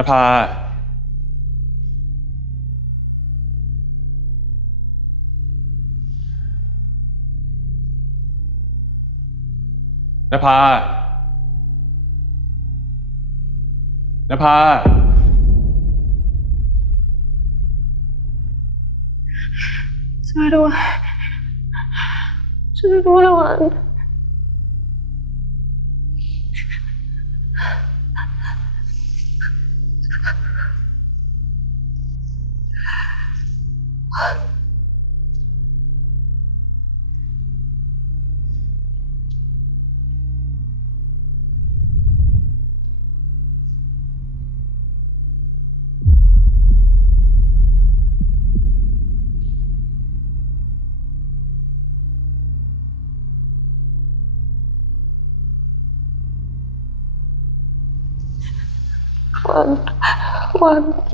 นภา นภา นภา ช่วยด้วยช่วยด้วยวัน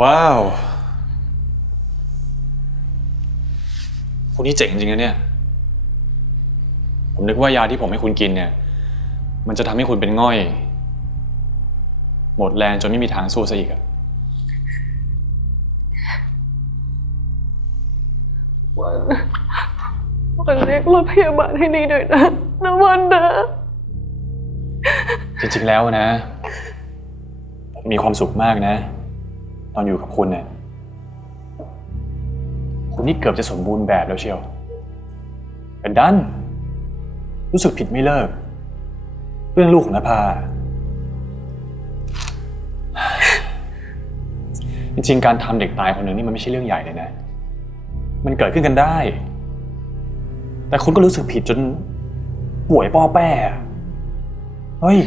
วั นวันว้าวคุณนี่เจ๋งจริงนะเนี่ย ผมนึกว่ายาที่ผมให้คุณกินเนี่ย มันจะทำให้คุณเป็นง่อย หมดแรงจนไม่มีทางสู้ซะอีกอะวันวันเรียกรถพยาบาลให้ดีหน่อยนะนะวันนะจริงๆแล้วนะ มีความสุขมากนะ ตอนอยู่กับคุณเนี่ย นี่เกือบจะสมบูรณ์แบบแล้วเชียวแต่ดัน รู้สึกผิดไม่เลิก เรื่องลูกของนภา จริงๆ การทำเด็กตายคนหนึ่งนี่มันไม่ใช่เรื่องใหญ่เลยนะ มันเกิดขึ้นกันได้ แต่คุณก็รู้สึกผิดจนป่วยป้อแป้อะเฮ้ย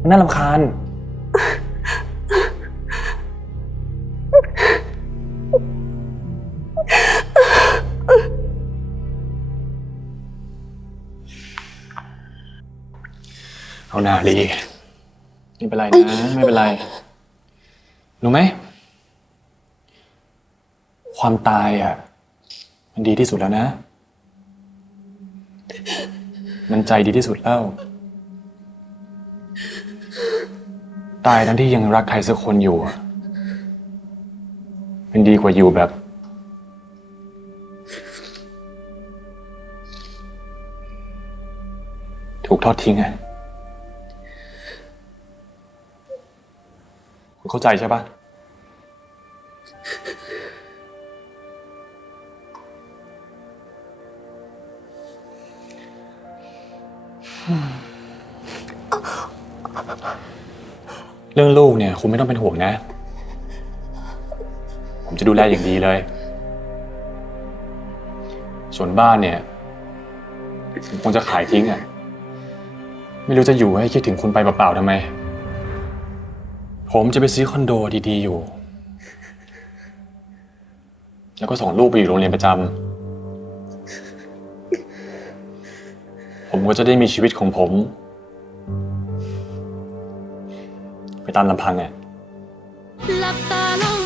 มันน่ารำคาญ เอาหนาลีไม่เป็นไรนะ ไม่เป็นไร รู้ไหม ความตายอะ มันดีที่สุดแล้วนะ มันใจดีที่สุดแล้ว ตายทั้งที่ยังรักใครสักคนอยู่อะเป็นดีกว่าอยู่แบบ ถูกทอดทิ้งอะ เข้าใจใช่ปะเรื่องลูกเนี่ยคุณไม่ต้องเป็นห่วงนะ ผมจะดูแลอย่างดีเลย ส่วนบ้านเนี่ยผมคงจะขายทิ้งอะ ไม่รู้จะอยู่ให้คิดถึงคุณไปเปล่าๆทำไม ผมจะไปซื้อคอนโดดีๆอยู่ แล้วก็ส่งลูกไปอยู่โรงเรียนประจำ ผมก็จะได้มีชีวิตของผม ไปตามลำพังไงหลับตาลง